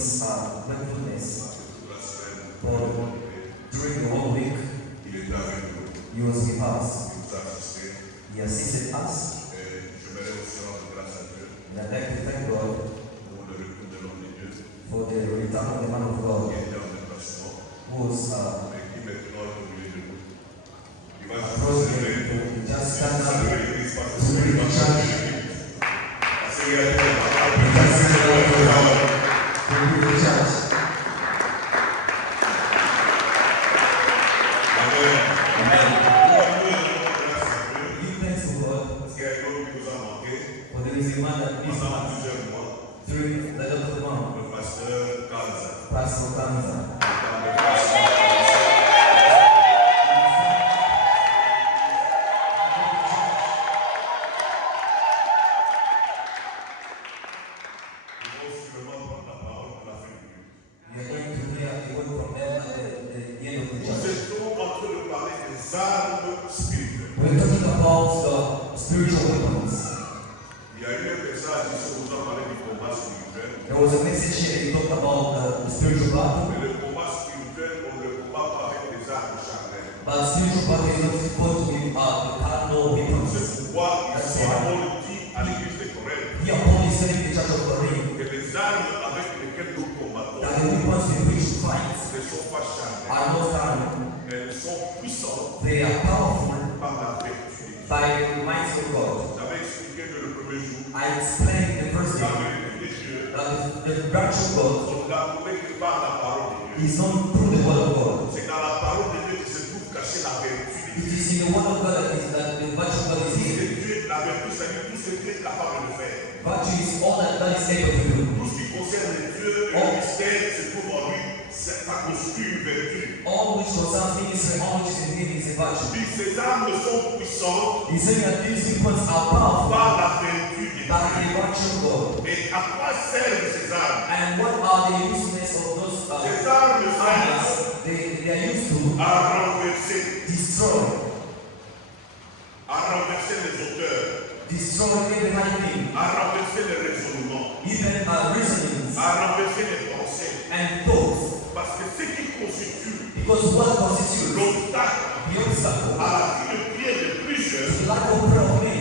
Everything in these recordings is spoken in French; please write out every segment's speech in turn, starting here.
his thankfulness for during the whole week. He was with us. He assisted us. And I'd like to thank God for the return of the man of God who was just stand up to lead the church. We're talking about the spiritual weapons. There was a message here that talked about the spiritual battle. But spiritual battle is not supposed to be the carnal weapons. That's why here Paul is telling the church of Corinth that the weapons with which to fight are not carnal. They are powerful by the might of God. I explained the first day that the branch of God is known through the word of God. It is in the word of God that the virtue of God is hidden. Virtue is all that God is able to do. All which concerns ministry, all which is in him is a virtue. He's saying that these weapons are powerful by the virtue of God. And what are the useless of those arms? They are used to destroy. Destroy every high thing. Even reasonings. And thoughts. Because what constitutes the obstacle is lack of prayer of men.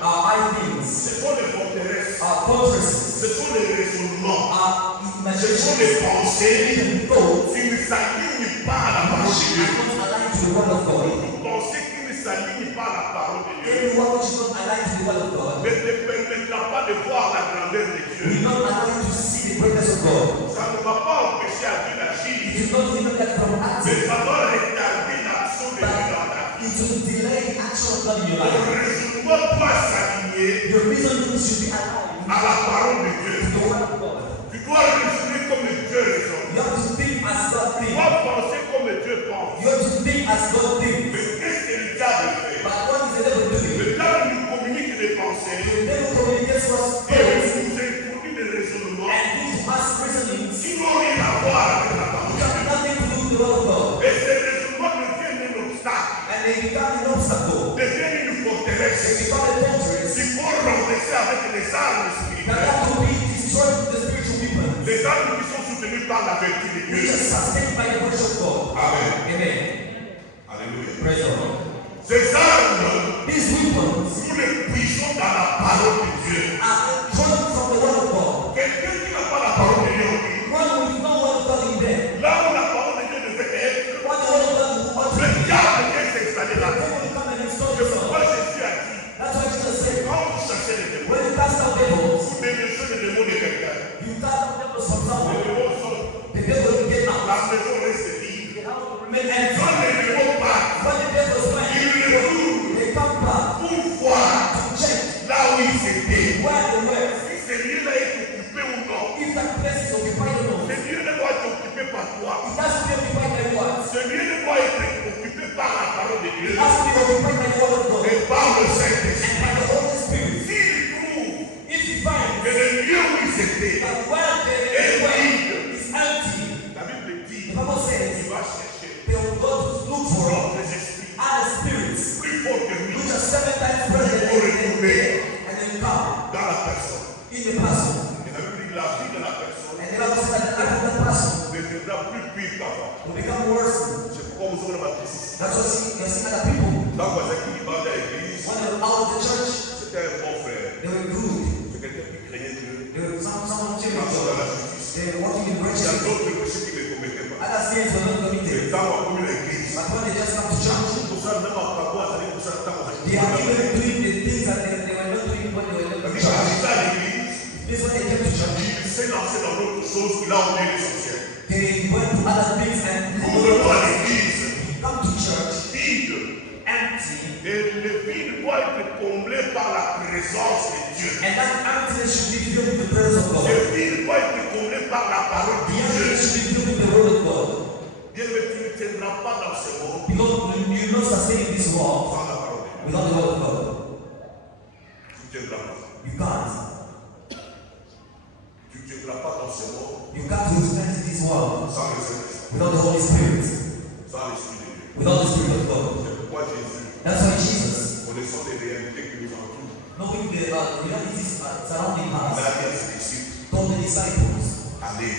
High things. Fortresses. Imaginations. Even thoughts. Aligned to the word of God. Everyone which is not aligned to the word of God will not allow you to see the greatness of God. It will not even get from acting, but it will delay the action of God in your life. Your reason should be aligned to the word of God. You have to think as God thinks. You have to think as God thinks. But what is the devil doing? The devil communicates to us thoughts and gives us reasonings. It has nothing to do with the word of God. And they become an obstacle. They become a fortress that have to be destroyed with the spiritual weapons. Which are sustained by the word of God. Amen. Hallelujah. Praise the Lord. These weapons are drawn from the word of God. One with no word of God in them. What the word of God will utter. The devil will come and install himself. That's why Jesus said, when you cast out devils, you cast out devils from someone. The devil will get out. The house will remain empty. When the devils find they come back to check where they were. If that place is occupied or not. It has to be occupied by what? It has to be occupied by the word of God. And by the Holy Spirit. If you find that where the way is empty, the Bible says they will go to look for other spirits which are 7 times present and then come in the person. pire qu'avant. will become worse. C'est pourquoi vous aurez ma crisis. That's what you see other people. Quand vous avez qui va à l'église, When they were out of the church, c'était un bon frère. they were good. C'est quelqu'un qui craignait Dieu. They were someone cheering Marchant dans God. la justice. They were walking in Il y a righteousness. d'autres péchés qui ne commettaient pas. Other sins were not Et committed. quand on a commis l'église, But when they just come to church, pour ça, même en Pagua, ça dit pour ça, quand on a they are even doing the things that they were not doing when they were not in Quand church. j'étais à l'église, This when they came to church, il s'est lancé dans d'autres choses, il a oublié l'essentiel. they went to other things and Nous venons à l'église, come to church vide. empty. Et le vide doit être comblé par la présence de Dieu. And that emptiness should be filled with the presence of God. Le vide doit être comblé par la parole de The Dieu. emptiness should be filled with the word of God. Bien, mais tu ne tiendras pas dans ce monde Because you will not sustain this world sans la parole de Dieu. without the word of God. Tu ne tiendras pas. You can't. Tu ne tiendras pas dans ce monde You can't withstand this world sans le Saint-Esprit, without the Holy Spirit, sans l'Esprit de Dieu. without the Spirit of God. C'est pourquoi Jésus, That's why Jesus, connaissant les réalités qui nous entourent, knowing the realities surrounding il a us, dit à ses disciples, told the disciples, allez,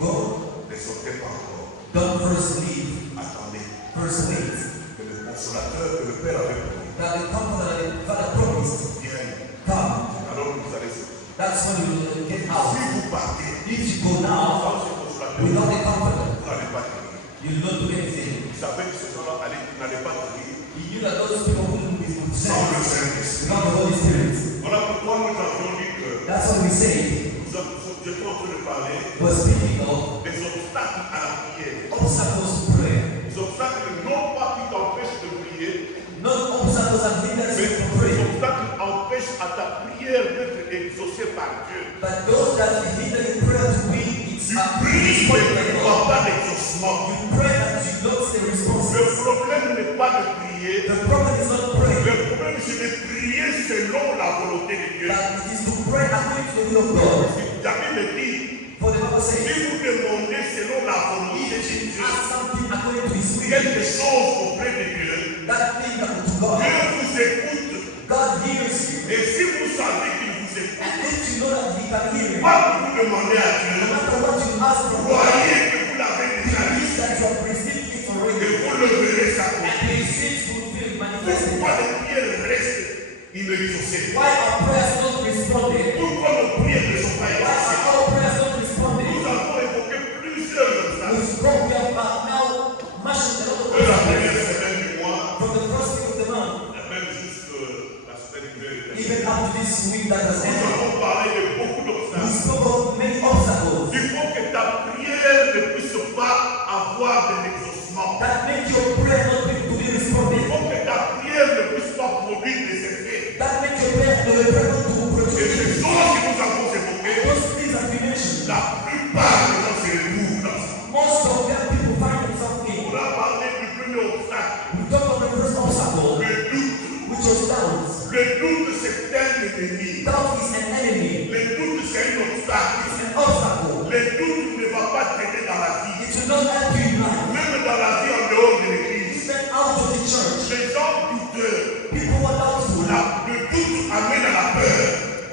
go, ne sortez pas encore, don't first leave, attendez first wait. que le consolateur que le Père avait promis That the comforter that the Father promised, vienne, come. alors vous allez sortir. That's when you will get out. Si vous partez If you go now sans ce consolateur, without the comforter, vous n'allez pas tenir. you will not do anything. Vous savez que ces gens-là n'allaient pas tenir He knew that those people wouldn't be sans le saved Saint-Esprit. without the Holy Spirit. Voilà pourquoi nous avions dit que That's what we say. nous étions en train de parler We're speaking of des obstacles à la prière. obstacles to prayer. Des obstacles non pas qui t'empêchent de prier, Not obstacles that hinder mais you from ces praying, obstacles empêchent à ta prière d'être exaucée par Dieu. but those that hinder your prayer to be it's Tu a pries, point mais by tu ne God. vois pas d'exaucement. You pray that you don't see the response. Le problème n'est pas de prier. The problem is not praying, Le problème, c'est de prier selon la volonté de Dieu. but it is to pray according to the will of God. David me dit, For the Bible si says, vous demandez selon la volonté de if you Dieu, ask something according to His will, quelque chose auprès de Dieu, that thing that to God, Dieu vous écoute. God hears you. Et si vous savez qu'il vous écoute, And if you know that He can hear you, quoi que vous demandez à no Dieu, matter what you ask from God, croyez que vous l'avez déjà believe dit that you have received it et already, vous le verrez s'accomplir. and He sees fulfilled, manifested. Pourquoi les prières restent inexaucées? Why are prayers not responded? Pourquoi nos prières ne sont pas Why exaucées? are our prayers not responded? Nous avons évoqué plusieurs obstacles. We have now mentioned a lot of De la things. première semaine du mois, From the first week of the month, et même jusqu'à la semaine qui vient. even up to this week that has Nous ended, avons parlé de beaucoup we d'obstacles. spoke of many obstacles Il faut que ta prière ne puisse pas avoir de l'exaucement. that make your prayer not be to be Il responded. faut que ta prière ne puisse pas produire des effets. That make your prayer not to Et produce. ces choses que nous avons évoquées, Those things that we mentioned, la plupart des gens se retrouvent dans ça. most of them people find themselves in. On a parlé du premier obstacle, We talk of the first obstacle, le doute. which was doubt. Le doute, c'est un ennemi. Doubt is an enemy. Le doute, c'est un obstacle. It's an obstacle. Le doute ne va pas t'aider dans la vie. It will not help you in life. Même dans la vie en dehors de l'église. Even out of the church, Les gens douteux. people who are doubtful. Le doute amène à la peur.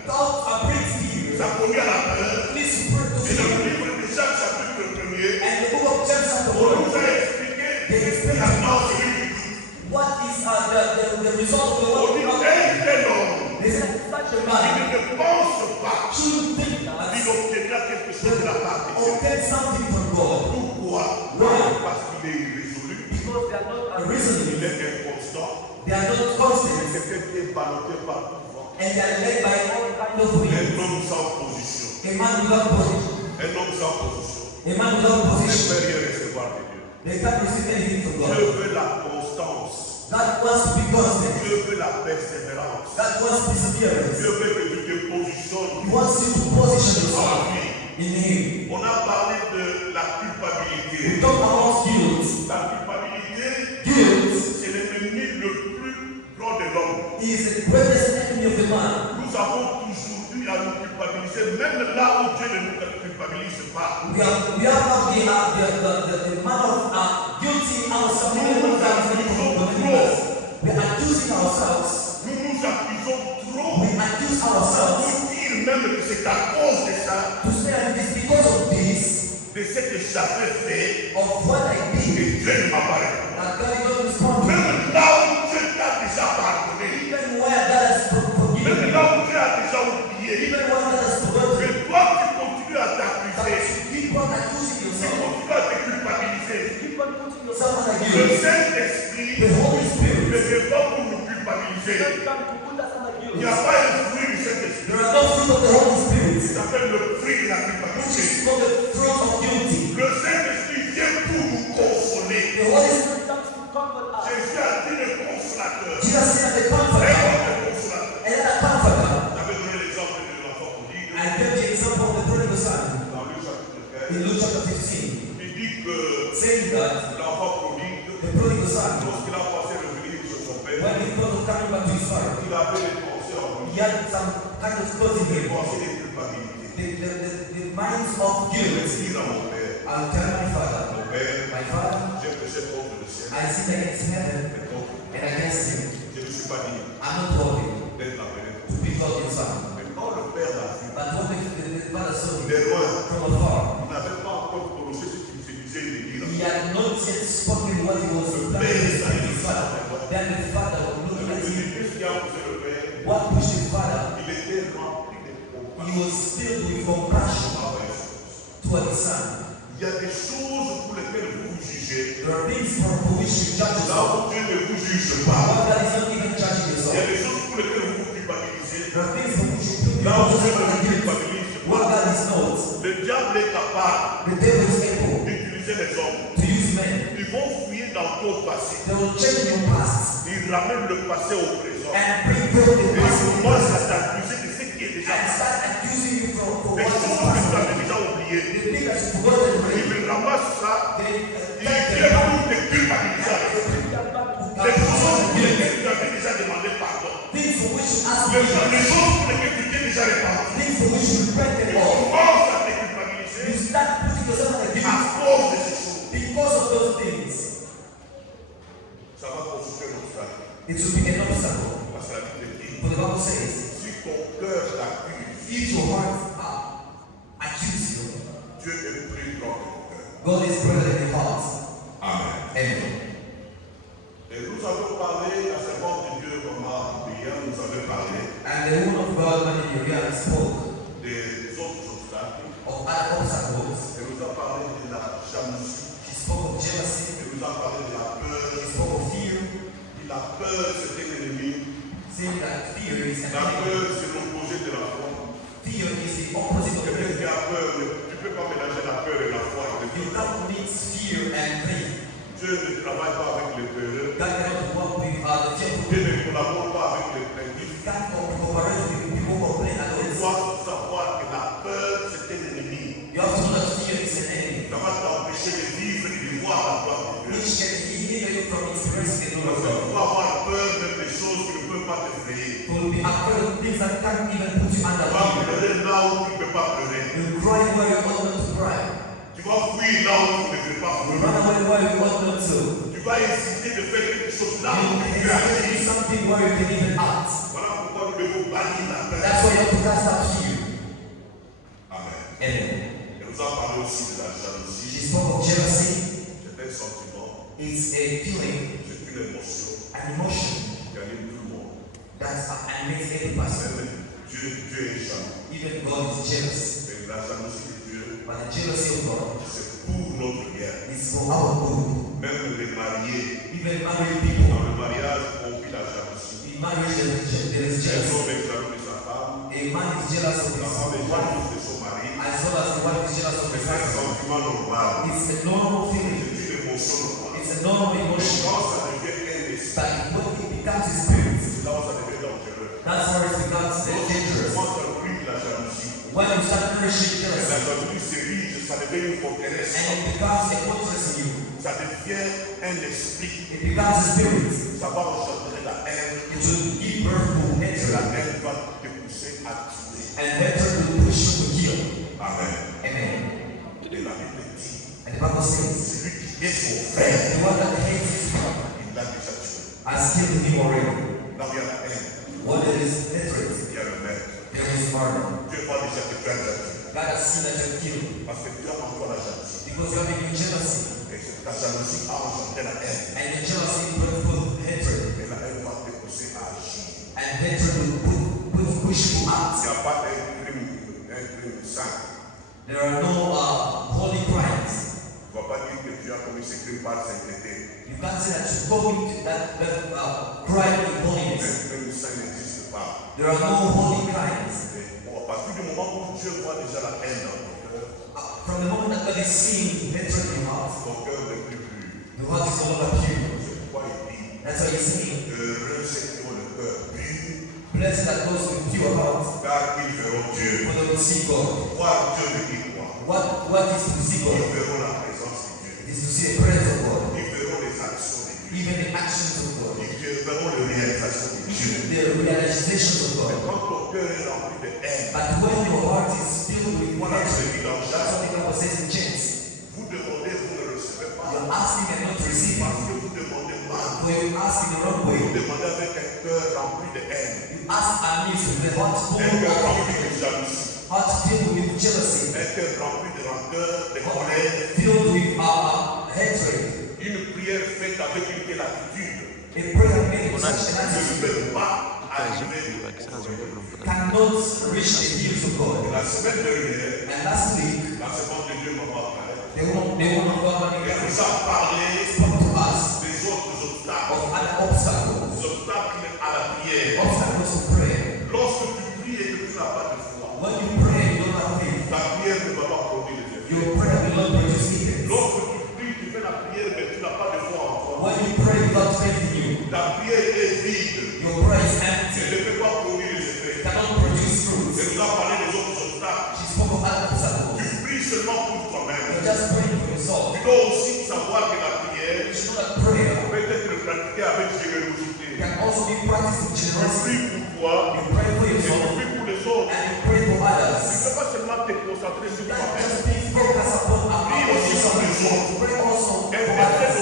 Doubt brings fear. Ça conduit à la peur. Leads to pray to Et dans le fear. livre de Jacques, chapitre 1er, And the book of James chapter on 1, nous a expliqué la cause du doute. what is the result of the On word dit of doubt? un tel homme They said such a qui man ne pense pas should think qu'il that obtiendra quelque chose de la part de Dieu. obtain something from God. Pourquoi? Why? Parce qu'il est irrésolu, Because they are not il reasoning. est inconstant, They are not constant. c'est quelqu'un qui est ballotté par tout vent. And they are led by all kind of Un winds. homme sans position. A man without position. Un homme sans position. A man without Ne position. peut rien recevoir de Dieu. They can't receive anything from God. Dieu veut la constance. That wants to be constant. Dieu veut la persévérance. That wants perseverance. Dieu veut que tu te positionnes He wants you to position dans la yourself vie. in Him. On a parlé de la We culpabilité. talk about guilt. La culpabilité, Guilt c'est l'ennemi le plus grand de l'homme. is the greatest enemy of the man. Nous avons toujours eu à nous culpabiliser, même là où Dieu ne nous culpabilise pas. We are now the man of guilty ourselves. We are accusing ourselves. Nous nous accusons trop We accuse ourselves pour dire même que c'est à cause de ça to say that it is because of this de ce que j'avais fait, of what I did, et Dieu ne m'a pas répondu. that God did not respond to me. Même là où Dieu t'a déjà pardonné, Even where God has forgiven même me, là où Dieu a déjà oublié, even where God has forgotten, que toi tu continues à t'accuser, keep on accusing tu yourself. continues à te culpabiliser. Keep on putting yourself on Le guilt. Saint-Esprit The Holy ne Spirit vient pas pour nous culpabiliser. Il n'y a pas un fruit du Saint-Esprit. There are no fruit of the Holy Spirit, Ça s'appelle le fruit de la which culpabilité. is called the fruit of guilty. Le Saint-Esprit vient pour nous consoler. The Holy Spirit comes to comfort us. Jésus a dit le consolateur. Jesus said the Et comforter, le consolateur. and the comforter. J'avais donné l'exemple de l'enfant prodigue. I gave the example of the prodigal son Dans Luc chapitre in 13. Luke chapter 15, Il dit que saying that l'enfant prodigue, the prodigal son, lorsqu'il a pensé revenir chez son père, when he thought of coming back to his father, il avait des pensées en lui, he had some kind of thought in des him, pensées de culpabilité. the minds of Je vais guilt. dire à mon père, I'll tell my father, mon père, my father, j'ai péché contre le ciel, I sinned against heaven et contre lui. and against him. Je ne suis pas digne I'm not worthy d'être appelé. to be called your son. Mais quand le père l'a vu, But when the father saw him de loin, from afar, il n'avait pas encore prononcé ce qu'il se disait de dire. he had not yet spoken what he was planning to say to his father. Then the father was looking at him. Qu'est-ce qui a poussé le père? What pushed his father? Il était rempli de He compassion was filled with compassion envers son fils. toward his son. Il y a des choses pour lesquelles vous vous jugez. There are things for which you judge Là yourself. où Dieu ne vous juge pas. But God is not even judging Il y a yourself. des choses pour lesquelles vous vous culpabilisez. There are things for which you put Là où Dieu yourself ne on vous guilt. culpabilise What pas. God is not. Le diable est capable The devil is able d'utiliser les hommes. to use men. Ils vont fouiller dans ton passé. They will change your past Ils ramènent le passé au présent. and bring forth the Et ils past commencent à t'accuser de ce qui est déjà and passé. start accusing you for Des what is choses que tu past. avais déjà oubliées. The thing that you forgot already. Ils ramassent ça. They Ils take viennent them pour te culpabiliser. Les choses pour lesquelles tu avais déjà demandé pardon. things for which you ask Les me, choses pour lesquelles tu t'es déjà répandu. things for which you regret them Tu all. commences à te You culpabiliser start putting yourself on the à guilt cause de ces choses. because of those things. Ça va constituer un obstacle. It will be an obstacle. Parce que la Bible dit, For the Bible says, si ton cœur t'accuse, if your heart accuse you, Dieu est plus grand que ton cœur. God is greater than your heart. Amen. Amen. Et nous avons parlé, la servante de Dieu, Maman Brian, nous avait parlé And the woman of God, Mani Uriah, spoke des autres obstacles. of other obstacles. Elle nous a parlé de la jalousie. She spoke of jealousy. Elle nous a parlé de la peur. She spoke of fear, Et la peur, c'était l'ennemi. saying that fear is an La enemy. peur, c'est l'opposé de la foi. Fear is the opposite of Quelqu'un faith. qui a peur, tu ne peux pas mélanger la peur et la foi. You can't mix fear and faith. Dieu ne travaille pas avec les peureux. God cannot work with the fearful. Dieu ne collabore pas avec les plaintifs. You can't cooperate with people who complain Tu against. dois savoir que la peur, c'était l'ennemi. You have to know that fear is an enemy, Ça va t'empêcher de vivre et de voir la gloire de Dieu. which can hinder you from experiencing the Parce knowledge que of tu God. vas avoir peur même des choses qui ne peuvent pas te frayer. You will be afraid of things that can't even put you under Tu vas fear. pleurer là où tu ne peux pas pleurer. You cry where you ought not to cry. Tu vas fuir là où tu ne veux pas You fuir. run away where you ought not to. Tu vas hésiter de faire quelque chose là où You tu peux hesitate to do agir. something where you can even act. Voilà pourquoi nous devons bannir la peur. That's why you have to cast out fear. Amen. Amen. Elle nous a parlé aussi de la jalousie. She spoke of jealousy. C'est un sentiment, It's a feeling, c'est une émotion an emotion qui anime tout le monde. that animates every person. Même Dieu est jaloux. Even God is jealous. Mais la jalousie de Dieu, But the jealousy of God c'est pour notre bien. is for our good. Même les mariés, Even married people, dans le mariage, on vit la jalousie. in marriage there is Un jealousy. homme est jaloux de sa femme, A man is jealous of la his femme est wife, jalouse de son mari. as well as the wife is jealous of C'est his un husband. sentiment normal. It's a normal feeling. C'est une émotion normale. It's a normal emotion. Quand ça devient un esprit, But when it becomes a spirit, c'est là où ça devient dangereux. that's where it becomes Quand dangerous. ça brille la jalousie, When you start nourishing la jealousy, jalousie s'érige, ça devient une forteresse. and it becomes a fortress in you, Ça devient un esprit. it becomes a spirit. Ça va engendrer la haine. It will give birth to Et hatred, la haine va te pousser à tuer. and hatred will push you to kill. Amen. Amen. Et la Bible dit, And the Bible says, celui qui est son frère, the one that hates his brother il l'a déjà tué. has killed him already. Là où il y a la haine, When there is hatred, il y a le maître. there is murder. Dieu voit déjà que tu as déjà tué. God has seen that you're killed. Parce que tu as en toi la jalousie. Because you are making jealousy. Et la jalousie a engendré la haine. And the jealousy brought forth hatred. Et la haine va te pousser à agir. And hatred will push you out. Il n'y a pas un crime saint. There are no holy crimes. Tu ne vas pas dire que tu as commis ce crime par sainteté. You can't say that you commit that crime in holiness. Un crime saint n'existe pas. There are no holy crimes. À partir du moment où Dieu voit déjà la haine dans ton cœur, from the moment that God is seeing hatred in your heart, ton cœur n'est plus pur. the heart is no longer pure. C'est pourquoi il dit, That's why he's saying, heureux ceux qui ont le cœur pur, blessed are those with pure heart, car ils verront Dieu. for they will see God. Voir Dieu veut dire quoi? What is to see Ils God? verront la présence de Dieu. It is to see the presence of God, Ils verront les actions de Dieu. even the actions of God, Ils verront les réalisations de Dieu. the realizations of Mais God. quand ton cœur est rempli de haine, But when your heart is filled with voilà ce hatred, qui dans that's Jacques, what the Bible says in James. vous demandez, vous ne recevez pas. You're asking and not receiving. Parce que vous demandez mal. When you ask in the wrong Vous way, demandez avec un cœur rempli de haine. you ask amiss with the heart full Un cœur rempli of de jalousie. heart filled with jealousy, Un cœur rempli de rancœur, de colère. filled with hatred. Une prière faite avec une telle attitude A prayer made with such an ne attitude peut pas arriver cannot reach the ears of God. La semaine dernière, And last week, la semaine de Dieu m'a parlé. the woman of God Elle nous a parlé spoke to us des autres obstacles. of other obstacles, Des obstacles à la prière. obstacles to prayer. Lorsque tu pries et que tu n'as pas de foi, When you pray, you don't have faith. ta prière ne va pas produire les effets. Your prayer will not produce effect. Lorsque tu pries, tu fais la prière mais tu n'as pas de foi en toi. When you pray without faith in you, Ta prière est vide. your prayer is empty. Elle ne peut pas produire les effets. It cannot produce Elle fruit. nous a parlé des autres obstacles. She spoke of other obstacles. Tu pries seulement pour toi-même. You're just praying for yourself. Tu dois aussi savoir que la prière You should know that prayer peut être pratiquée avec générosité. can also be practiced with Tu generosity. pries pour toi You pray for et tu yourself pries pour les autres. and you pray for Tu ne others. peux pas seulement te concentrer sur You can't toi-même. just be focused upon yourself. Pray also for others.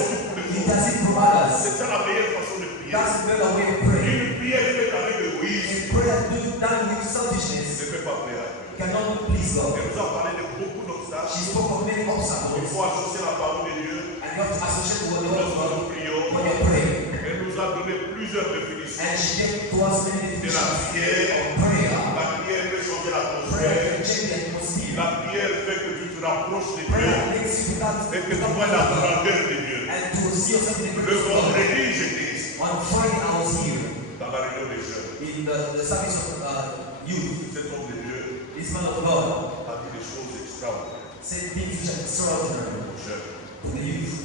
Intercede for others. C'est ça la meilleure façon de prier. That's the better way of praying. Une prière faite avec égoïsme A prayer done with selfishness ne peut pas plaire à Dieu. cannot please God. Elle nous a parlé de beaucoup d'obstacles. She spoke of many Il obstacles, faut associer la parole de Dieu. and you have to associate with the word of Lorsque God nous prions, when you're praying. elle nous a donné plusieurs définitions And she gave to us many de la definitions prière. of prayer. La prière peut changer Prayer l'atmosphère. can change the atmosphere. La prière fait que tu te rapproches de Dieu Prayer makes you become et que tu vois la grandeur de Dieu. and to see yourself in the Le presence of God. vendredi, j'étais ici, On Friday, I was here dans la réunion des jeunes. in the service of youth. Cet homme de Dieu This man of God a dit des choses extraordinaires said things which are extraordinary aux jeunes. to the youth.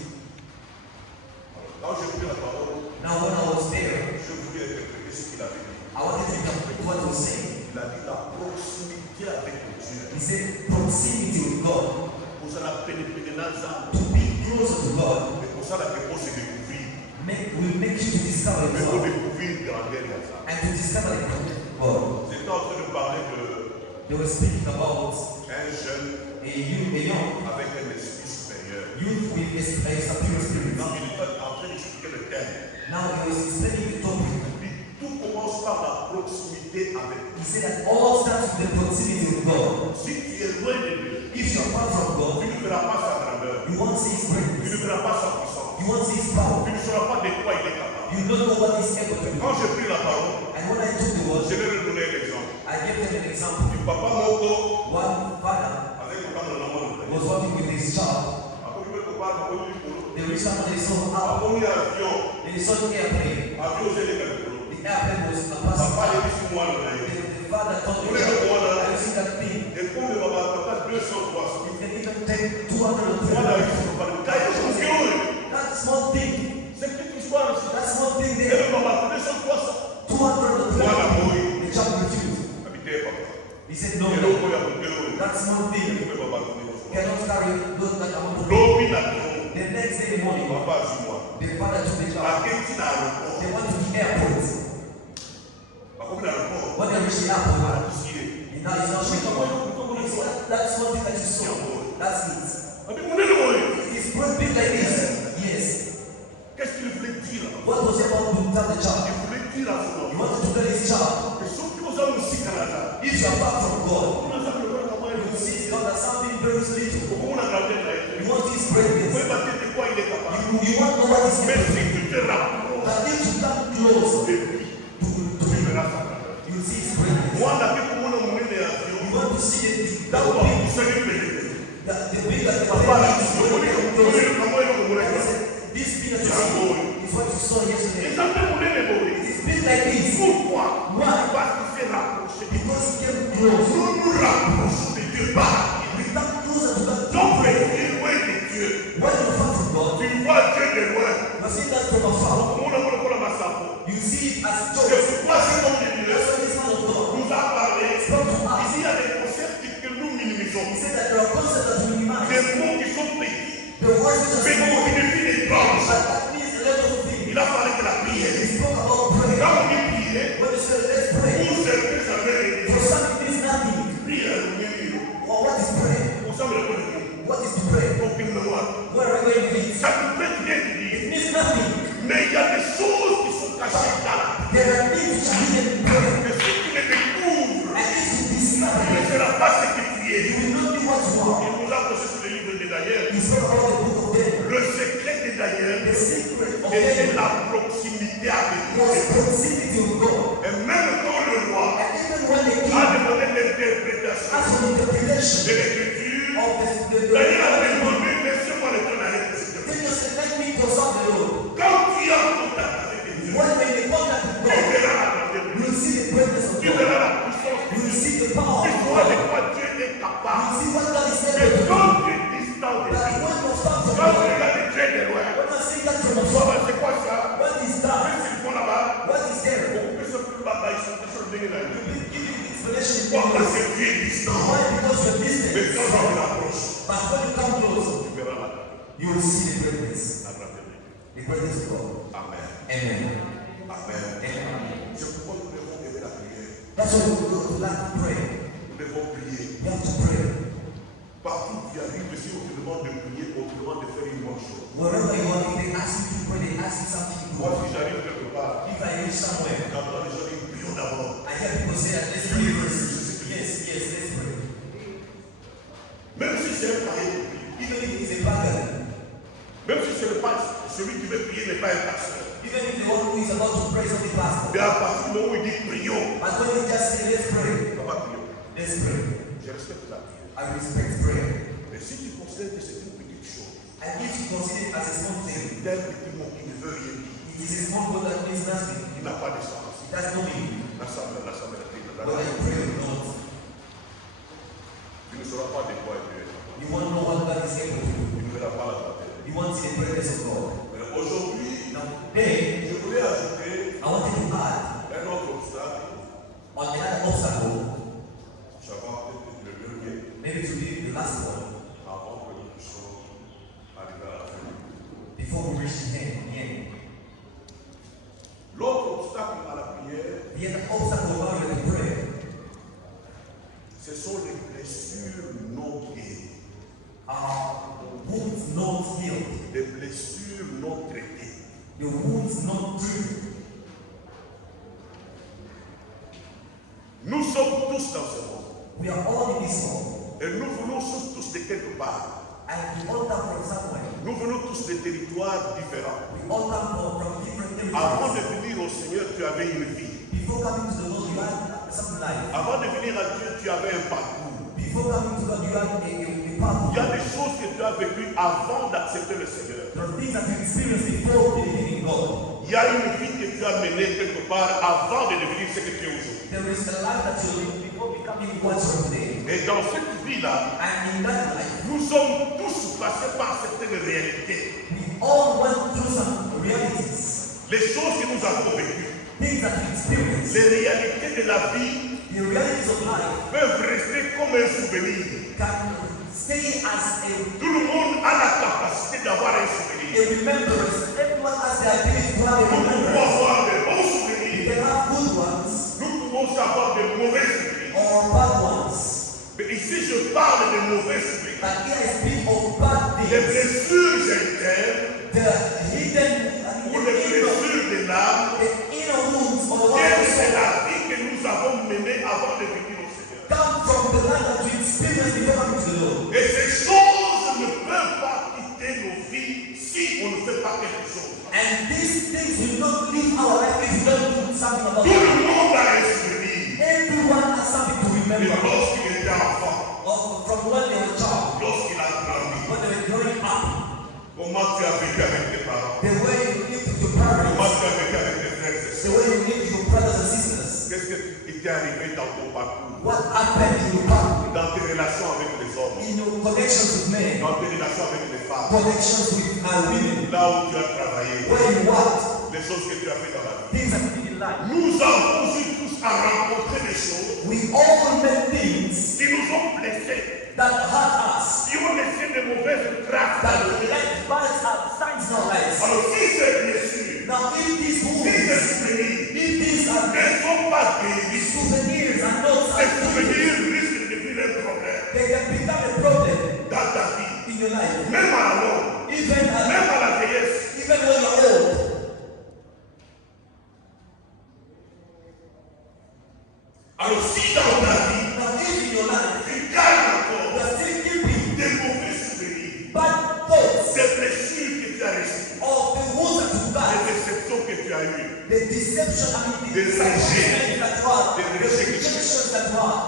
Quand j'ai pris la parole, Now, when I was there, je voulais interpréter ce qu'il avait dit. I wanted to interpret what he was saying. Il a dit la proximité avec Dieu. He said proximity with God, Pour ça, la pénétration, to be closer to God, et pour ça, la réponse est découvrir. will make you to discover Mais pour God découvrir grandeur et hasard. and to discover the God. J'étais en train de parler They were speaking about d'un jeune a young avec un esprit supérieur. youth with a superior spirit. Non, il était en train d'expliquer le thème. Now he was explaining the topic. Puis, tout commence par la proximité avec He said that all starts with the proximity with God. Dieu. Si tu es loin de Dieu, If you are far from God, tu ne verras pas sa grandeur. you won't see His Tu ne greatness. verras pas sa puissance. You won't see His power. Tu ne sauras pas de quoi il est capable. You don't know what He's able to do. Quand j'ai pris la parole, And when I took the word, je vais leur donner un exemple. I gave them an example. Du papa Moko, One father avec le papa de la maman. was working with his child. Après, il me parle, après, il me parle. They reached out and they saw how Après, il y a avion. they saw the airplane. Avion, c'est les calculs. The airplane was a Papa, passenger. il dit, c'est moi, le gars. The father told the child, "Have you seen that thing? Et comme le papa, papa, 200 fois. It can even take Moi, 200 là, il faut pas le cas, il faut que That small thing, c'est une histoire ici. that small thing Et there, le papa, 200 fois ça. 200 Moi, là, moi, The child refused. habitez, papa. He said, no, Et no, l'autre, il a beaucoup de that small thing Et le papa, il dit, cannot carry those that amount of weight. l'homme, il a trop. The next day morning, Papa, dis-moi. the father took the À child. quel titre à l'aéroport? They went to the airport. À combien d'aéroport? When they reached the airport, Ici. he now is not shaking. He said, that's one thing that you saw. That's it. Avec mon éloigné. It's big like this. Yes. Qu'est-ce qu'il voulait dire là? What was he about to tell the child? Il voulait dire à son He enfant. wanted to tell his child, Et sauf que nous avons aussi Canada. if you are far from God, Nous avons le droit d'avoir you une see God as something very produce little. You want his greatness. You want to know what is Mais happening. si tu te rapproches, But if you come close, tu verras sa grandeur. you will see his greatness. Moi, la vie pour mon amour, You want to see the d'abord, big, vous savez payer. the bigger the Papa, là, is when you come close. comment Like I said, this big that you see is what you saw yesterday. ils appellent mon aimé. It is big like this. Pourquoi? Why? Parce qu'il s'est rapproché. Because he came close. Nous nous rapprochons de Dieu par We come closer to God. donc, tu es loin de Dieu. When you come from God, Tu vois Dieu de loin. you see that from afar. Mon amour, pour la masse. You see it as C'est joy. pourquoi cet homme de Dieu That's why this man of God nous a parlé. spoke to us. Ici, il y a des concepts que nous minimisons. He said that there are concepts that we Des minimize. mots qui sont petits. The words which are Mais small, qui définissent des grandes. but that means a lot of things. Il a parlé de la prière. He spoke about prayer. Quand on dit prier, When you say let's pray, pour certains, ça veut dire for some it means nothing. prière. Well, what is prayer? Pour ça, on le connaît. What is to pray? Aucune mémoire. Where are we going to be? Ça ne peut rien te dire. It means nothing. Mais il y a des choses qui sont cachées dans la prière. There are things which are hidden in prayer. Que si tu les découvres, And if you tu ne discover it, seras pas ce que tu es. you will not do what you want. Il nous a posé sur le livre de Daniel. He spoke about the book of Daniel. Le secret de Daniel The secret of était Daniel la proximité avec was Dieu. proximity of God. Et même quand le roi And even when the a king demandé l'interprétation asked for interpretation de l'écriture, of the Daniel a demandé, laissez-moi le temps d'aller préciser. Daniel said, let me consult the Lord. Quand tu es en contact avec Dieu, When they contact with tu God, verras la grandeur de you Dieu. will see the greatness of Tu God. verras la puissance de You will Dieu. see the power Tu of vois de God. quoi Dieu est You will capable. see what God is Mais able to do. quand tu es distant de That Dieu, when you start from quand tu God, regardes Dieu de loin, when you see that from tu afar, vois, c'est quoi ça? what is that? Même s'ils font là-bas, What is there? on peut se plus bas, ils sont toujours venus là. You will give you the explanation in Pourquoi? Parce English. que Dieu est distant. Why? Because you're Mais distant. quand on l'approche, But when you come close, tu verras la you will see the greatness. grandeur de Dieu. The greatness of God. Amen. Amen. Amen. Amen. C'est pourquoi nous devons aimer la prière. That's why we go to like to pray. Nous devons prier. You have to pray. Partout où tu arrives, si on te demande de prier, on te demande de faire une bonne chose. Wherever you are, if they ask you to pray, they ask you something Moi, good. si j'arrive quelque part, If I reach somewhere, j'entends les gens dire prions d'abord. I hear people say that let's pray first. Yes, yes, let's pray. Même si c'est un païen, Even if it's a pagan, même si c'est le pasteur, celui qui veut prier n'est pas un pasteur. even if the one who is about to pray is not the pastor. Mais à partir du moment où il dit prions, But when he just say let's pray, papa prions. let's pray. Je respecte la prière. I respect prayer. Mais si tu considères que c'est une petite chose, And if you consider it as a small thing, c'est un petit mot qui ne veut rien dire, it is a small word that means nothing. il n'a pas de sens. It has no meaning. L'assemblée de Christ, Whether you pray or not, tu ne sauras pas de quoi Dieu est. you won't know what God is able to do. Tu ne verras pas la grandeur. You won't see the greatness of God. Mais aujourd'hui, Now, today, je voulais ajouter I wanted to add un autre obstacle. on another obstacle, Ça va peut-être le dernier maybe to be the last one, avant que nous puissions arriver à la fin. before we reach the end. L'autre obstacle à la prière, The other obstacle barrier to prayer, ce sont les blessures non guéries, are wounds not healed, les blessures non traitées. the wounds not treated. Nous sommes tous dans ce monde We are all in this world, et nous venons tous de quelque part. and we all come from somewhere. Nous venons tous de territoires différents. We all come from different Avant de territories. venir au Seigneur, tu avais une vie. Before coming to the Lord, you had some life. Avant de venir à Dieu, tu avais un parcours. Before coming to God, you had a Il y path. a des choses que tu as vécues avant d'accepter le Seigneur. There are things that you experienced before believing in God. Il y a une vie que tu as menée quelque part avant de devenir ce que tu es aujourd'hui. There is a life that you live before becoming what you are today. Et dans cette vie-là, And in that life, nous sommes tous passés par certaines réalités. we all went through some realities, Les choses que nous avons vécues, things that we experienced. les réalités de la vie The realities of life peuvent rester comme un souvenir. can stay as Tout le monde a la capacité d'avoir un souvenir. a remembrance. Everyone has the ability to have a Nous pouvons remembrance. avoir de bons You souvenirs. can have good ones Nous pouvons avoir de mauvais souvenirs. or bad ones. Mais ici, je parle de mauvais souvenirs. But here I speak of bad Les things. blessures internes The hidden, ou les blessures de l'âme, the inner wounds of the quelle one est la vie que nous avons menée avant de venir au Seigneur. come from the life that we experienced before coming to the Lord. Et ces And these things will not leave our life if we don't do something about Tout it. le monde a un souvenir. Everyone has something to Et remember. lorsqu'il était enfant, From when they were child, lorsqu'il a grandi, when they were growing up, comment tu as vécu avec tes parents? the way you live with your Comment parents, tu as vécu avec tes frères et the sœurs? way you live with your brothers and sisters. Qu'est-ce qui t'est arrivé dans ton parcours? What happened in your family, Dans tes relations avec les hommes? in your connections with men, Dans tes relations avec les femmes? connections with women, Là où tu as travaillé? where you worked, Les choses que tu as fait dans la vie? things that you did in life. Nous avons eu tous à rencontrer des choses We all met things qui nous ont blessés, that hurt us, qui ont laissé de mauvaises traces. that left bad signs in our lives. Alors si ces blessures, Now, if these si wounds, ces souvenirs if these are ne sont pas guéris, souvenirs and not ces souvenirs risquent de devenir un problème they can become a problem dans ta vie. in your life. Même à l'homme, même à la vieillesse. Even when you're old. Alors si dans ta vie, Now, if in your life tu gardes encore you are still keeping des mauvais souvenirs, bad thoughts des blessures que tu as reçues, of the wounds that you des got, déceptions que tu as eues, the deception, I mean, the Des disappointment that you are, Des the rejets. rejections that you are,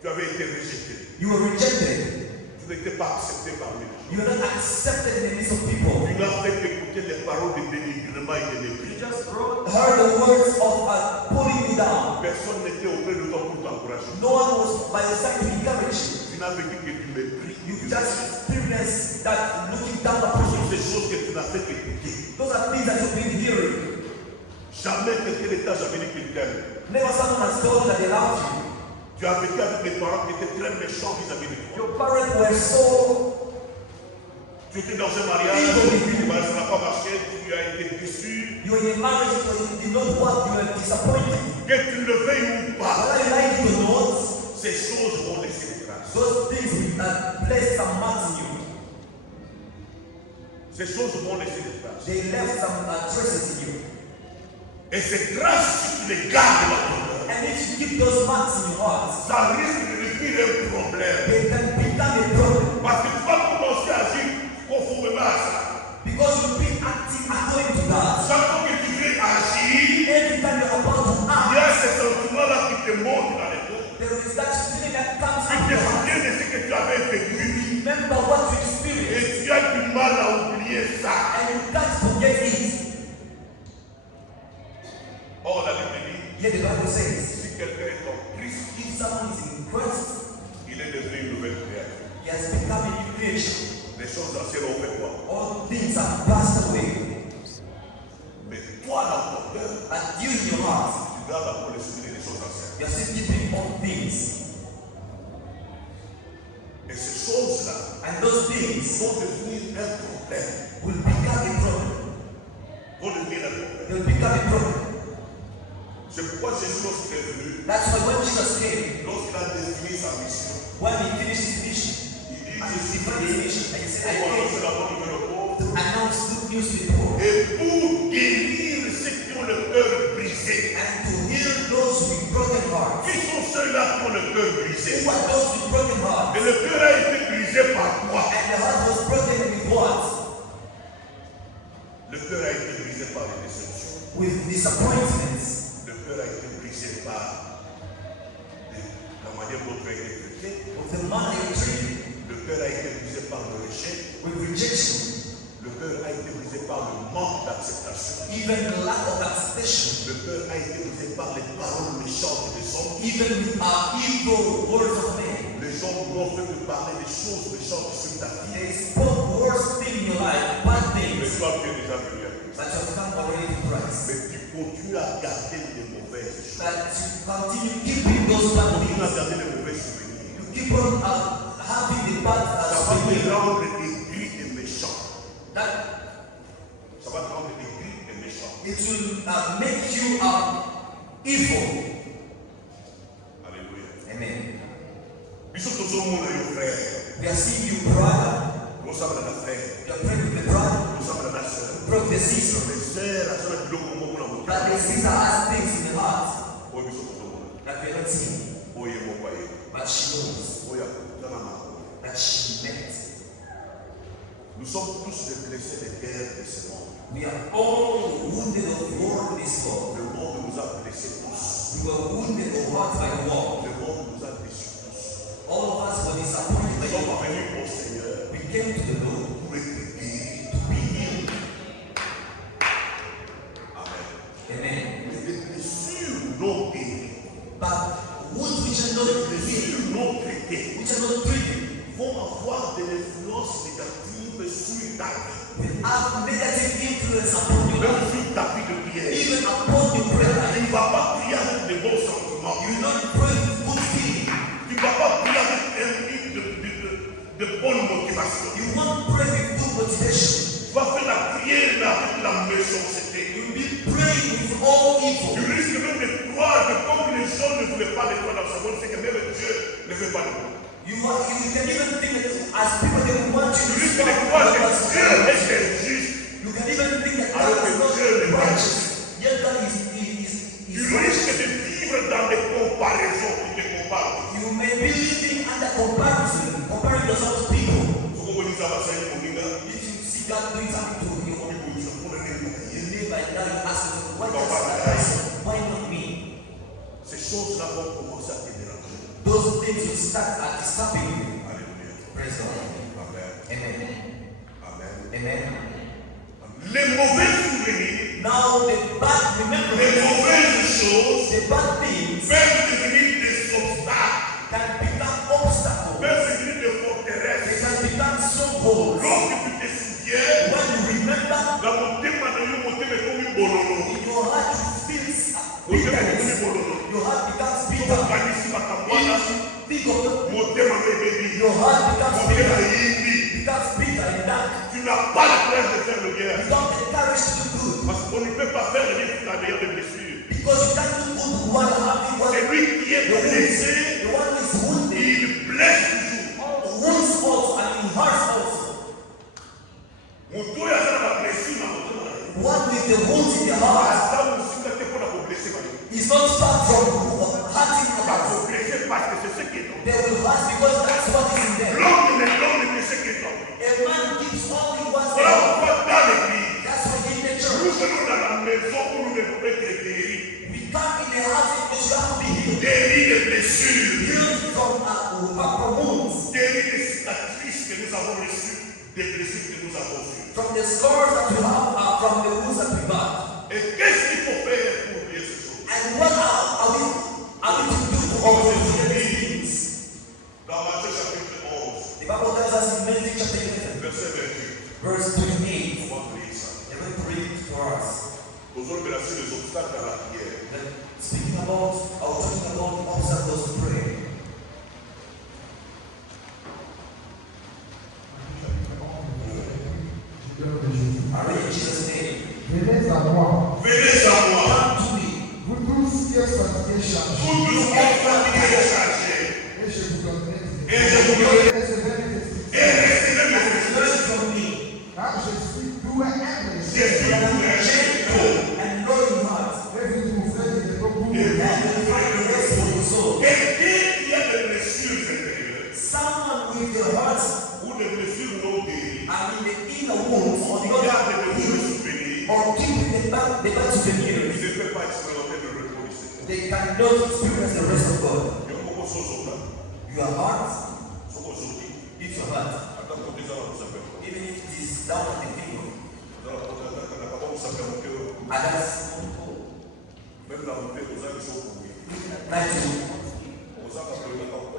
tu avais été rejeté. you were rejected. Tu n'étais pas accepté parmi les gens. You are not accepted in the midst of people. Tu n'as fait qu'écouter les paroles de dénigrement et de mépris. You just heard the words of pulling you down. Personne n'était auprès de toi pour t'encourager. No one was by your side to encourage you. Tu n'as vécu que du mépris. You just experienced that looking down upon Ce sont you. ces choses que tu n'as fait qu'écouter. Those are things that you've been hearing. Jamais quelqu'un ne t'a jamais dit qu'il t'aime. Never someone has told you that they love you. Tu as vécu avec des parents qui étaient très méchants vis-à-vis de toi. Your parents were so. Tu étais dans un mariage, ça n'a pas marché, tu as été déçu. You were in a marriage, but you did not work, you were disappointed. Que tu le veuilles ou pas, Whether you like it or not, ces choses vont laisser des traces. those things will place some marks in you. Ces choses vont laisser des traces. They left some traces in you. Et ces traces, si tu les gardes dans ton cœur, And if you keep those marks in your heart, ça risque de devenir un problème. they can become a problem. Parce que tu vas commencer à agir conformément à ça. Because you've been acting according to that. Chaque fois que tu veux agir, Every time you're about to il y a act, ce sentiment-là qui te monte dans les cœurs. there is that feeling that comes Tu out te of you. souviens de ce que tu avais vécu. Remember what you experienced, Et tu as du mal à oublier ça. and you can't forget it. Or, la Bible dit, Yet the Bible says, si quelqu'un est en Christ, if someone is in Christ, il est devenu une nouvelle créature. he has become a new creation. Les choses anciennes ont fait quoi? All things have passed away. Mais toi, dans ton cœur, And you in your heart, tu gardes encore les souvenirs des choses anciennes. you are still keeping all things. Et ces choses-là And those things vont devenir un problème. will become a problem. Vont devenir un problème. They will become a problem. C'est pourquoi Jésus, lorsqu'il est venu, That's why when Jesus came, lorsqu'il a défini sa mission, when he finished his mission, il dit and he defined his mission, and he said, I pour came annoncer la bonne nouvelle aux pauvres to announce good news to the poor, et pour guérir ceux qui ont le cœur brisé. and to heal those with broken hearts. Qui sont ceux-là qui ont le cœur brisé? Who are those with broken hearts? Et le cœur a été brisé par quoi? And the heart was broken with what? Le cœur a été brisé par les déceptions. With disappointments. Le cœur a été brisé par la manière dont tu as été traité. With the manner you treated. Le cœur a été brisé par le rejet. With rejection. Le cœur a été brisé par le manque d'acceptation. Even the lack of acceptation. Le cœur a été brisé par les paroles méchantes des hommes. Even with our evil words of men. Les gens nous ont fait de parler des choses méchantes sur ta vie. They spoke worse things in your life, bad Mais things. toi, tu es déjà venu à Christ. But you have come already to Christ. Mais tu continues à garder les mauvaises choses. That you continue keeping those bad Tu continues à things. garder les mauvais souvenirs. You keep on having the bad Ça va te souvenirs. rendre aigri et méchant. That Ça va te rendre aigri et méchant. it will make you evil. Alléluia. Amen. Bisous tout le monde, frère. We are seeing you, brother. Nous sommes dans la frère. You are praying with the brother. Nous sommes dans la sœur. Pray with the sister. Les sœurs, la sœur, du loco, mon amour. But the sister has things in the heart Oh, bisous tout le monde. that we are not seeing. Oh, il est mon foyer. But she knows Oh, il y a tout le monde. that she met. Nous Nous sommes tous des blessés de guerre de ce monde. We are all wounded of war in this world. Le monde nous a blessés tous. We were wounded of heart by the war. Le monde nous a déçus tous. All of us were disappointed by Nous the sommes war. venus au Seigneur We came to the Lord pour être guéris. to be healed. Amen. Amen. Mais les blessures non guéries, But wounds which are not les healed, blessures non traitées, which are not treated, vont avoir de l'influence négative sur ta vie. will have negative influence upon your Même life, sur ta vie de prière. even upon your prayer life. Tu ne vas pas prier avec de bons sentiments. You will not pray with good feeling. Tu ne vas pas prier avec un rythme de bonne motivation. You won't pray with good motivation. Tu vas faire la prière mais avec la méchanceté. You will be praying with all Tu evil. risques même de croire que comme les gens ne voulaient pas de toi dans ce monde, c'est que même Dieu ne veut pas de toi. You can even think that as people they will want you Tu to risques de stop croire que others. Dieu est juste. You can even think that Alors God que is not Dieu n'est pas righteous. Yet God is Tu righteous. risques de vivre dans des comparaisons qui te comparent. You may be living under comparison, comparing yourself to people. Faut qu'on dise à ma sœur, mon gars, If you see God doing something to you, you live by that, you ask yourself, why does that person? Why not me? ces choses-là vont commencer à te déranger. Those things will start at disturbing you. Alléluia. Praise God. Amen. Amen. Amen. Amen. Les mauvais souvenirs, Now the bad les remembrance, mauvaises choses the bad things peuvent devenir des obstacles, can become obstacles. peuvent devenir des They forteresses. can become strongholds. Lorsque tu te souviens, When you remember, dans mon thème, mon thème est comme une bololo. in your heart you feel Mon thème est comme bitterness. une bololo. Your heart becomes Comme bitter. Kanisi Makamwana, If you think of it, mon thème est béni. your heart becomes Mon thème bitter. est indi. Becomes bitter and dark. Tu n'as pas le courage de faire le bien. You don't get courage to do good. Parce qu'on ne peut pas faire le bien sur la meilleure des blessures. Because you can't do good to one having one. C'est lui qui est blessé, The one who is wounded. il blesse toujours. Wounds also and in hurts also. Mon tour est dans la blessure, ma moto. One with the wounds in the heart Ça, on sait que pour la blesser, ma moto. is not far from hurting Il others. faut blesser parce que c'est ce qui est dans. They will hurt because that's what is in them. L'homme ne sait ce qui est dans. A man gives all he wants. Voilà pourquoi dans l'église, That's why in the nous church venons dans la maison où nous devons être guéris. we come in the house because you have to be healed. Guéris des blessures, Healed from wounds, guéris des cicatrices que nous avons reçues, des blessures que nous avons eues. from the scars that we have, from the wounds that we got. Et qu'est-ce qu'il faut faire pour oublier ces choses? And what are we to do to overcome these things? Dans Matthieu chapitre 11, The Bible tells us in Matthew chapter 11, verset 28, verse 28. on va prier ça. They're going to read it for us. Aujourd'hui, là, sur les obstacles dans la prière. Speaking about, or talking about obstacles to prayer. I read in Jesus' name. Venez à moi, Venez à moi, Come to me. vous tous qui êtes fatigués, chargés, vous tous qui êtes fatigués et chargés, et je vous donnerai et je vous donnerai recevez mes et testimonies. recevez mes Learn blessures. from me. Car je suis doux et humble, Je suis Gentle and loyal heart. et vous trouverez des repos pour Et vous. And will find the rest for your soul. quelqu'un qui a des blessures intérieures Someone with the heart, ou des blessures non guéries, I mean the inner wounds, or the qui a other, des blessures souvenirs, or keeping the bad il souvenirs, ne peut pas expérimenter le repos du Seigneur. they cannot experience the rest of God. Il y a beaucoup de choses au plan. Your heart, Ce qu'aujourd'hui, it's your heart. attends qu'on dise à la bouche à faire. Even if it is down at the finger, Dans la porte, on n'a pas bouche à faire mon cœur. others Même la montée, aux gens qui sont pour lui. try to. Aux gens qui ont la porte,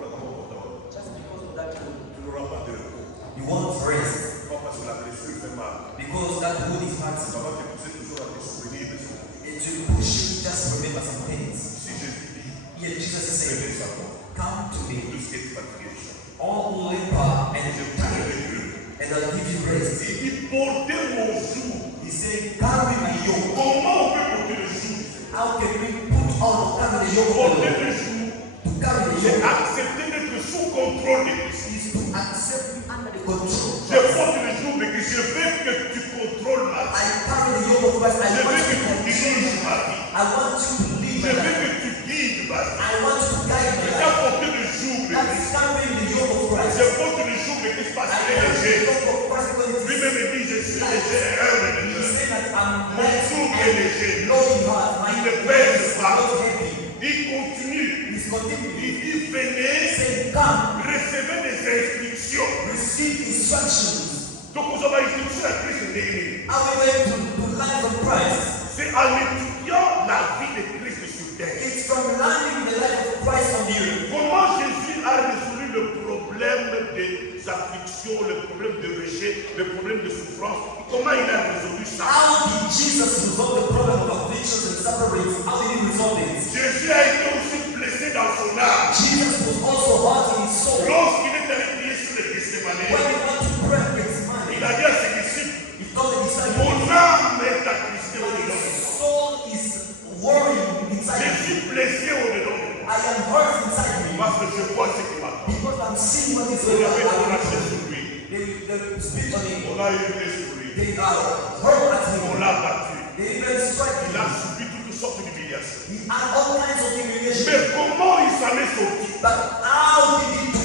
Just because of that wound, tu n'auras pas de repos. you won't rest Pas parce que la blessure fait mal. because that wound is Ça hurting. va te pousser toujours à te souvenir de ça. It will push you just remember some things. Si Jésus dit, Yet Jesus said, venez à moi, come to me, tout ce qui est fatigué, all who labor and je vous tired, donnerai du repos. and I'll give you rest. Il dit, portez mon joug. He said, carry my yoke. Comment on peut porter le joug? How can we put on carry the yoke of Porter the le Lord? joug, To carry the c'est yoke accepter d'être sous contrôle de Christ. is to accept me under the control. Je porte le joug, mais que je veux que tu contrôles ma vie. I carry the yoke of Christ. Je I veux want que you tu to diriges control. ma vie. I want you to lead Je my veux life. que tu guides ma vie. I want you to guide my J'ai life. porté le joug de That Christ. is carrying the yoke of Christ. Je porte le joug de Christ parce I qu'il est want the léger. yoke of Christ because it is instructions. Donc, vous avez introduit la Christ de How we went to learn from Christ. c'est en étudiant la vie de Christ sur terre. It's from learning the life of Christ on the earth. Comment Jésus a résolu le problème des afflictions, le problème de rejet, le problème de souffrance? Comment il a résolu ça? How did Jesus resolve the problem of afflictions and sufferings? How did he resolve it? Jésus a été aussi blessé dans son âme. Jesus was also hurt in his soul. Lorsqu'il est allé prier sur le Gethsemane, When he went to pray in Gethsemane, il a dit à ses disciples, he told the disciples, mon âme est attristée au dedans. "My soul is worrying Je inside me. suis blessé au dedans. I am hurt inside me Parce que je vois ce qui m'attend. because I'm seeing what is On going avait on." lâché sur lui. They spit on him. On a hurlé sur lui. They hurt at On him. l'a battu. They even struck Il a him. subi toutes sortes d'humiliations. He had all kinds of humiliation. Mais comment il s'en est sorti? But how did he do?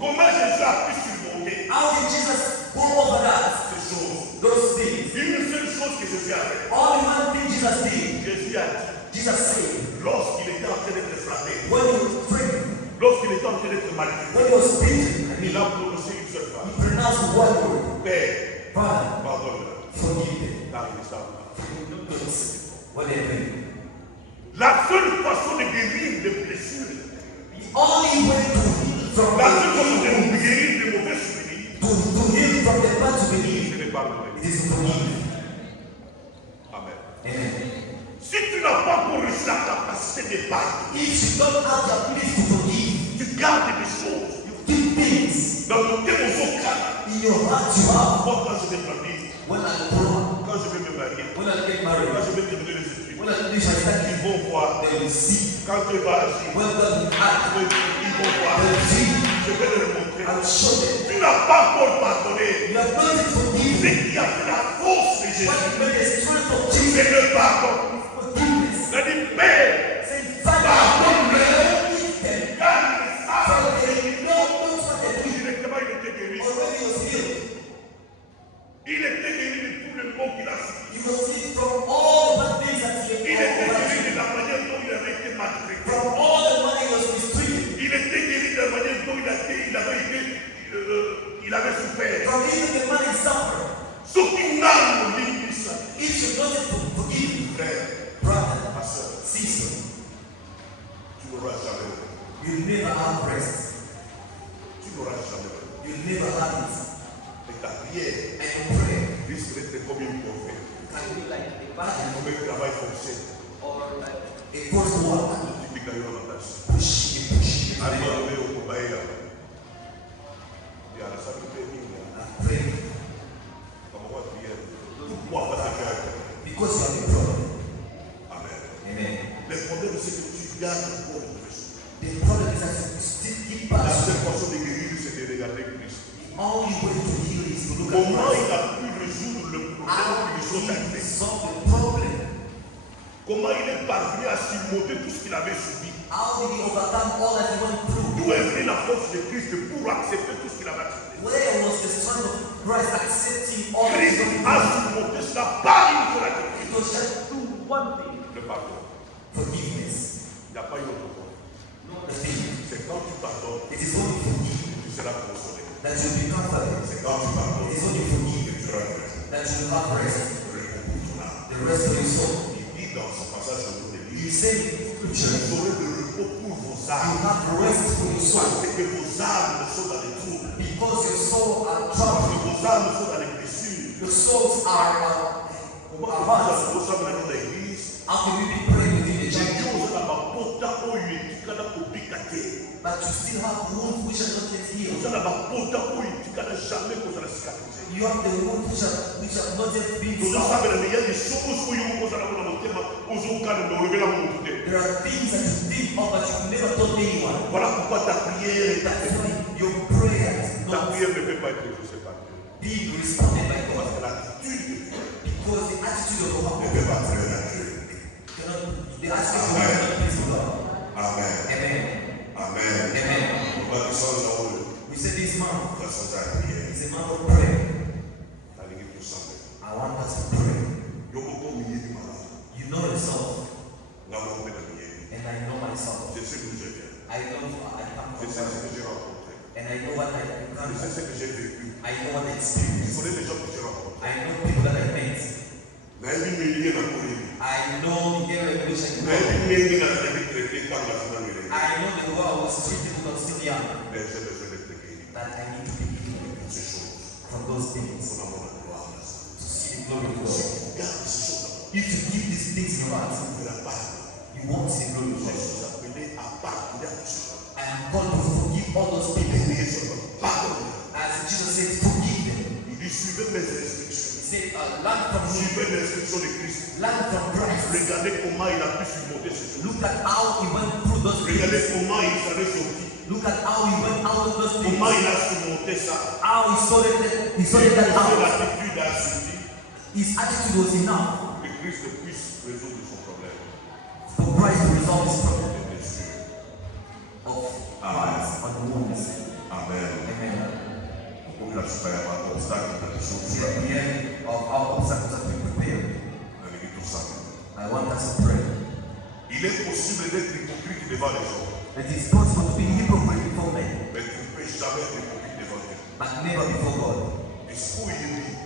Comment Jésus a pu surmonter How did Jesus go over that? ces choses? Those things. Une seule chose que Jésus a fait. Only one thing Jesus did. Jésus a dit, Jesus said, lorsqu'il était en train d'être frappé, when he was praying, lorsqu'il était en train d'être maltraité, when he was beaten, il a prononcé une seule he phrase. pronounced one word. Père, Father, pardonne-leur, forgive them. car ils ne savent pas. What they did. La seule façon de guérir des blessures, The only way to heal from la seule façon the de guérir des mauvais souvenirs, to heal from the bad to believe, c'est de pardonner. it is to forgive. Amen. Amen. Si tu n'as pas encore reçu la capacité de pardonner, If you don't have the ability to forgive, tu gardes des choses you keep things dans ton cœur in your heart you have. Moi, quand je vais grandir, When I grow up, quand je vais me marier, when I get quand married, je vais terminer les études, when I finish my ils studies, vont voir. they will see. Quand tu vas agir, When God will act, ils vont voir. they will see. Je vais leur montrer. I will show them. Tu n'as pas encore pardonné. You have not yet forgiven. Ce qui a fait la force de Jésus, What made the strength of Jesus c'est le pardon. forgiveness. Il a dit, Père, Say, Father, forgive them. car ils ne savent For pas ce they qu'ils know font. not what they do. Directement, il était guéri. Already he was healed. Il était guéri de tous les maux qu'il a subis. He was healed from all the bad things that he Il had était guéri overcome. de la manière dont il avait été maltraité. From all the money he was mistreated. Il était guéri de la manière dont il avait souffert. From even the money suffered. Ce qui n'a pas dit ça. If you don't forgive, Frère, brother, ma soeur, sister, tu n'auras jamais. you never have rest. Tu n'auras jamais. You never have it. Et ta prière And your prayer risque d'être comme une prophète. can be like a battle Comme un travail forcé. or like a forced work. Tu peux gagner en attache. Push. Alma leo kubaia. Ya sababu pia Pray kama kwa prière. Pourquoi pas faire? because you have a problem. Amen. Amen. Le problème c'est que tu gardes encore le péché. The problem is that you still keep La back. seule façon de guérir c'est de regarder Christ. The only way to heal is to look at Comment Christ. il a pu résoudre le How problème que les did choses he arrivent? solve the problem? Comment il est parvenu à surmonter tout ce qu'il avait subi? How did he overcome all that he went through? D'où est venue la force de Christ pour accepter tout ce qu'il avait accepté? Where was the strength of Christ accepting all that he Christ went a through? surmonté cela par une seule activité. It was just through one thing, Le pardon. forgiveness. Il n'y a pas eu autre chose. Not the thing. C'est quand tu pardonnes It is when you forgive que tu seras consolé. that you will be comforted. C'est quand tu It pardonnes is when you forgive que tu seras consolé. that you will have rest. Réponds pour ton âme. The rest of your soul. Il dit dans son passage au bout de You l'île, say in vous scripture, aurez le repos pour vos you âmes. have rest for your soul Parce que vos âmes sont dans les troubles. because your soul are Parce troubled. que vos âmes sont dans les blessures. Your souls are Comment hurt. vous savez dans l'église? How can we be praying within the church, but you still have wounds which are not yet healed? You have the wounds which have not yet been solved. There are things that you think of but you've never told anyone. Voilà pourquoi ta prière est That's why your prayer is ta not prière ne peut pas être exaucée par Dieu. being responded by God. Parce que l'attitude Because the attitude of the ne heart peut pas plaire à Dieu. the attitude of the heart cannot please God. Amen. Amen. Amen. Amen. On va descendre là-haut. We say this month On va sortir la prière. is a month of prayer. La ligue tout semble. I want us to pray. Yoko comme il est malade. You know yourself, Là, on va prier. and I know myself. Je sais d'où je viens. I know I come Je from sais ce God, que j'ai rencontré. and I know what I Je come sais from. ce que j'ai vécu. I I know what Je experience. connais les gens que tu rencontres. I know people that I met. Mais il y a une I know the revelation. mais il y a une traité par la journée. I know the way I was treated when I was still young. Mais j'ai besoin d'être guéri. That I need to be healed Ces choses. from those things. Son amour de gloire. To see the glory of God. Garde ces choses. If you keep these things in your heart, Tu ne verras pas. you won't see the glory of Je God. suis appelé à pardonner à tous ceux. I am called to forgive all those people. Pardonner. As Jesus said, forgive them. Il dit suivez mes instructions. He said, learn from me. Suivez les instructions de Christ. Learn from Christ. Regardez comment il a pu surmonter ces choses. Look at how he went through those Regardez things. comment il s'en est sorti. Look at how he went out of those things. Comment il a surmonté ça. How he sorted that out. L'attitude a suffi His attitude was enough que Christ puisse résoudre son problème. for Christ to resolve his problem Bien sûr. of hearts on the wounds. Amen. Amen. Pour que la super pas d'obstacle dans les choses. See, at the end of our obstacles that we prepare, On est tout ça. I want us to pray. Il est possible d'être hypocrite devant les gens, It is possible to be hypocrite before men, mais tu ne peux jamais être hypocrite devant Dieu. but never before God. Et ce qu'il dit,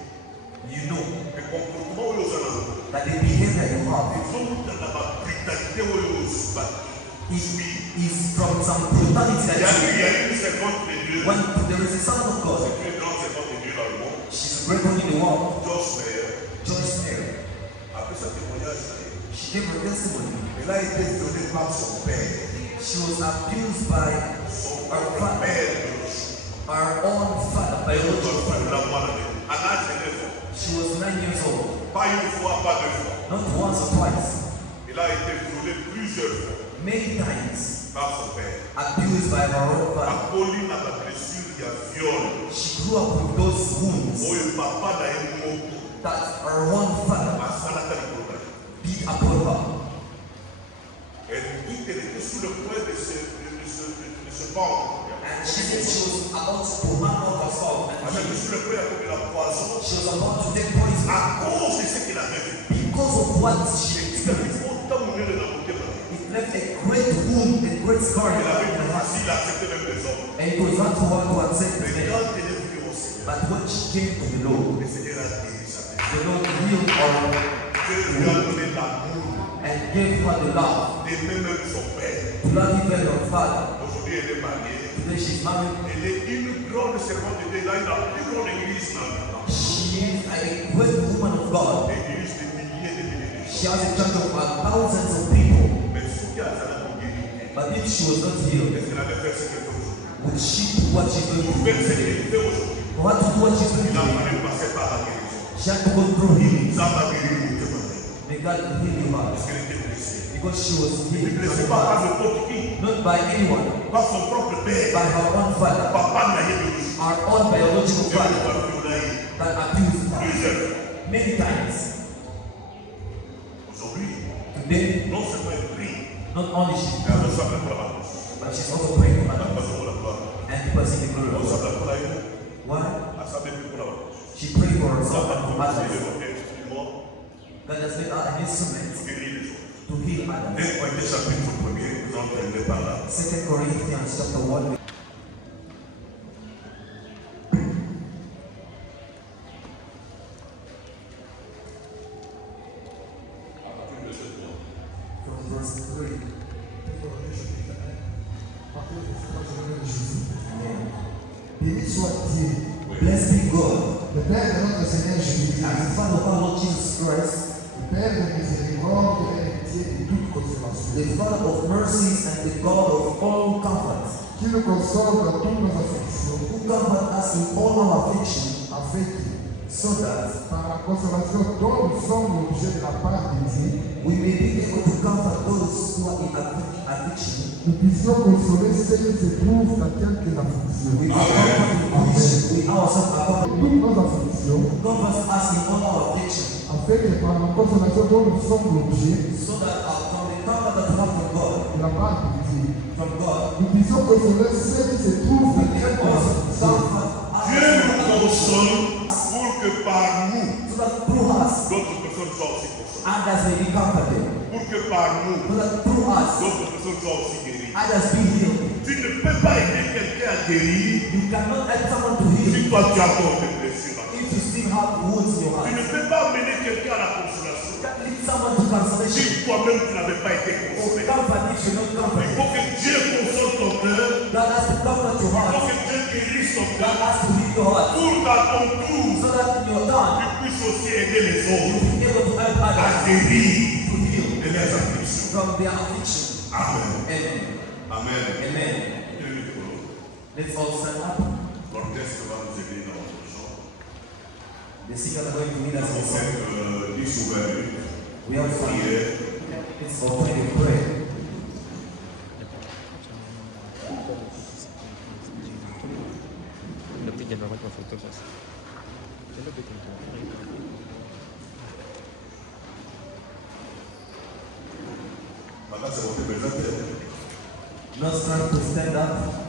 You know le comportement où ils ont that the behavior you have ils ont dans la brutalité où ils ont is from some brutality Il y that a une servante de Dieu, when there is a son of God, c'est une grande servante de Dieu dans le monde, she's great in the world, Joyce Meyer, Joyce Meyer. après sa témoignage, She gave her testimony. elle a été violée par son père, She was abused by son her propre father, père, her own father, biological father. à l'âge de 9 ans. She was 9 years old, Pas une fois, pas deux fois. not once or twice, Il a été violé plusieurs fois many times, par son père. abused by her own father. Apolline a la blessure, il y a viol. She grew up with those wounds Oh, le papa n'a eu mot. that her own father À ça, la problème. beat upon her. Elle dit qu'elle était sur le point de se pendre. And she said she was about to hang out herself and Elle était kill. sur le point de la poison She was about to take poison à cause de ce qu'elle avait fait. because of what she experienced. Autant mourir de la beauté. It left a great wound, a great scar in Elle avait her heart. difficile à accepter même les hommes. And it was not for her to accept Mais men. quand elle est venue au Seigneur, But when she came to the Lord, le Seigneur a guéri sa tête. the Lord healed her Dieu lui a donné l'amour and gave her the love d'aimer même son père. to love even her father. Aujourd'hui, elle est mariée. Today she's married. Elle est une grande servante de Dieu. Là, il a la plus grande église dans le monde. She is a great woman of God. L'église de milliers de milliers de She gens. has a church of thousands of people. Mais ce qui a ça n'a pas guéri. But if she was not healed, Est-ce qu'elle avait fait ce qu'elle fait aujourd'hui? would she do what she's going to Pour do faire ce today? qu'elle fait aujourd'hui, For her to do what she's going il a to do, fallu passer par la guérison. she had to go through healing. Ça va guérir mon Dieu. May God heal your heart. Parce qu'elle était blessée. Because she was healed Blessée from pas par God, n'importe qui. not by anyone, Pas son propre père. by her own father, Papa n'a rien de lui. her own biological Dieu father lui a violé that abused her plusieurs fois. many times. Aujourd'hui, Today, non seulement elle prie, not only she mais elle reçoit la gloire. but she's also praying for Elle others reçoit la gloire. and people see the Elle glory of reçoit God. la gloire. Why? Elle s'en met plus pour la gloire. She prayed for Ça herself va and for commencer others. le instrument God has made her an instrument pour guérir les autres. to heal others. 1 Corinthiens chapitre 1er, nous allons terminer par là. 2 Corinthians chapter 1. From verse 3. Amen. Béni soit Dieu, Blessed be God, le Père de notre Seigneur Jésus-Christ, and the Father of our Lord Jesus Christ, le Père de miséricorde et d'amitié et de toute consolation, the Father of mercies and the God of all comfort, qui nous console dans toutes nos afflictions, who comfort us in all our affliction, afin que, so that par la consolation dont nous sommes l'objet de la part de Dieu, we may be able to comfort those who are in affliction. nous puissions consoler ceux qui se trouvent dans quelques afflictions. We comfort which we ourselves are comforted. Toutes nos afflictions, Comfort us in all our affliction, afin que par la consolation dont nous sommes l'objet so that from the comfort that we have from God, de la part de Dieu, nous puissions consoler ceux qui se trouvent we dans can quelques also afflictions. comfort Dieu nous others, console pour que par nous, so that through us, d'autres personnes soient aussi consolées. others may be comforted, Pour que par nous, so that through us, d'autres personnes soient aussi guéries. others be healed. Tu ne peux pas aider quelqu'un à guérir You cannot help someone to heal si toi tu as encore des blessures. if you still have wounds in your Tu ne heart. peux pas amener quelqu'un à la consolation You can't lead someone to consolation. si toi-même tu n'avais pas été Or consolé. comfort if you're not Il comforted. faut que Dieu console ton cœur. God has to comfort your Il faut heart. que Dieu guérisse ton God cœur. has to heal your heart. Pour qu'à ton tour, So that in your turn, tu puisses aussi aider les you autres will be able to help à others guérir to heal de leurs afflictions. from their affliction. Amen. Amen. Amen. Amen. Dieu nous bénisse. Let's all stand up. L'orchestre va nous aider dans notre chant. The singers are going to lead us On in sait song. que 10 ou 20 minutes. We have fun. Prière. It's for time to pray. Lebih jangan banget foto sas. Lebih tentu. Maintenant, c'est votre présentateur. Now start to stand up.